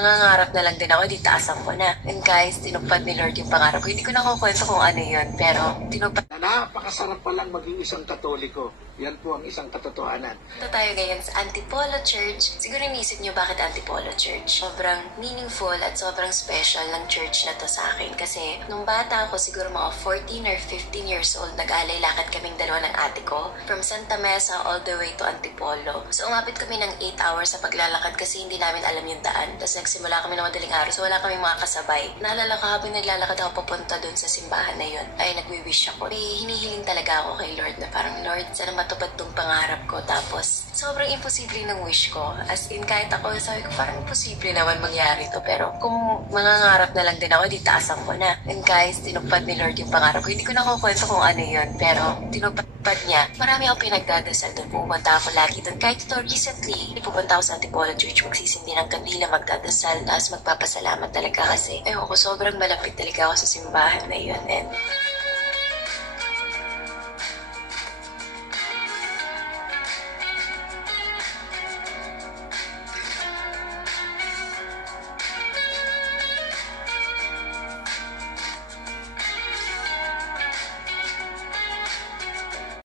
Mangangarap na lang din ako, di taasan ko na. And guys, tinupad ni Lord yung pangarap ko. Hindi ko nakukwento kung ano yun, pero tinupad. Napakasarap palang maging isang Katoliko. Yan po ang isang katotohanan. Ito tayo ngayon sa Antipolo Church. Siguro iniisip niyo bakit Antipolo Church. Sobrang meaningful at sobrang special ng church na to sa akin. Kasi nung bata ako, siguro mga 14 or 15 years old, nag-alay lakad kaming dalawa ng ate ko. From Santa Mesa all the way to Antipolo. So umapit kami ng 8 hours sa paglalakad kasi hindi namin alam yung daan. Tapos nagsimula kami ng madaling araw, so wala kami mga kasabay. Naalala ko habang naglalakad ako papunta dun sa simbahan na yun, ay nagwi-wish ako. May hinihiling talaga ako kay Lord na parang, Lord, sana matupad tong pangarap ko. Tapos sobrang imposible ng wish ko. As in, kahit ako, sabi ko parang imposible naman mangyari to. Pero kung mangangarap na lang din ako, di taasan ko na. And guys, tinupad ni Lord yung pangarap ko. Hindi ko nakukwento kung ano yun, pero tinupad niya. Marami ako pinagdadasal doon. Pumunta ako lagi doon. Kahit ito recently, pupunta ako sa Antipolo Church, magsisindi ng kandila, magdadasal, tapos magpapasalamat talaga kasi, ayun ko, sobrang malapit talaga ako sa simbahan na yun. And